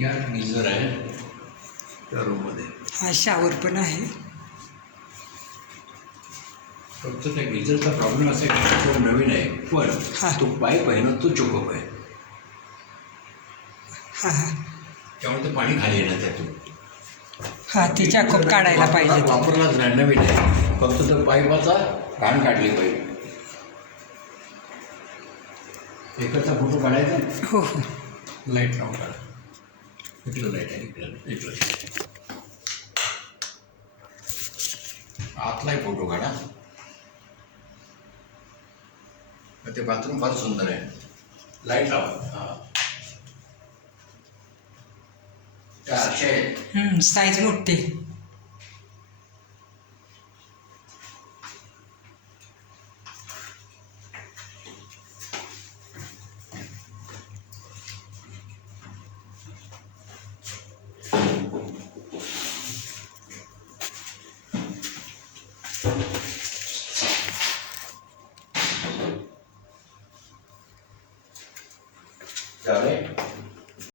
या गिझर आहे त्या रूममध्ये. हा शावर पण आहे. फक्त त्या गिझरचा प्रॉब्लेम असा आहे की तो नवीन आहे, पण तो पाईप आहे ना तो चोकअप आहे. हां हां त्यामुळे ते पाणी खाली येणार त्यातून. हां ते चाकप काढायला पाहिजे. वापरलाच नाही, नवीन आहे. फक्त त्या पाईपाचा घाण काढली पाहिजे. एकचा फोटो काढायचा. हो हो लाईट लावून काढा. इकडं लाईट आहे, इकडं आतलाही फोटो काढा. ते बाथरूम फार सुंदर आहे. लाईट लावा. हां त्या अशा साईज मोठी.